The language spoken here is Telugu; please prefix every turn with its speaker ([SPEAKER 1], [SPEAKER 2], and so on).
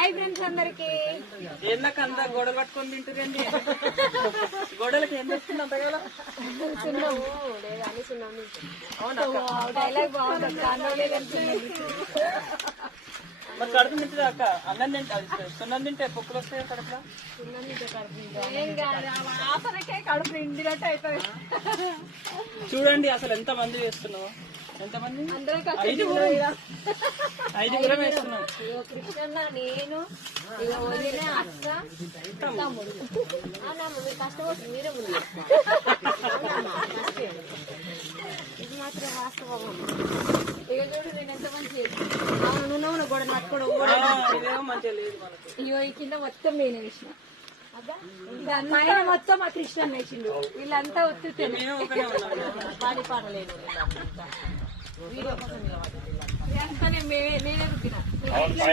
[SPEAKER 1] హాయ్ ఫ్రెండ్స్ అందరికి.
[SPEAKER 2] ఏందాక అంతా గోడలు పట్టుకొని తింటారండి. గోడలకి ఏం తెస్తుంది అంత కదా.
[SPEAKER 1] డైలాగ్ బాగుంది.
[SPEAKER 2] మరి కడుపు తింటుంది అక్క. అన్నం తింటే సున్నం తింటే పొక్కులు వస్తాయి కడుపులో.
[SPEAKER 1] ఆసనకే కడుపు నిండినట్టు అయిపోయి.
[SPEAKER 2] చూడండి అసలు ఎంత మంది వేస్తున్నావు. ఎంతమంది? ఐదుగురం వేస్తున్నాం.
[SPEAKER 1] కృష్ణన్న, నేను, వదిన, అక్క, తమ్ముడు. మీరు కష్టపడుతుంది, మీరే ముందు. ఇది మాత్రం వాస్తవం. ఇక చూడు నేను ఎంత మంచి నువ్వు గోడ నట్టుకోవడం.
[SPEAKER 2] మంచిగా లేదు మనకి.
[SPEAKER 1] ఇగో ఈ కింద మొత్తం నేను వేసిన. పైన మొత్తం మా కృష్ణ వేసిండు. వీళ్ళంతా ఒత్తుతే పాడి పాడలేదు. నేనే పుట్టిన.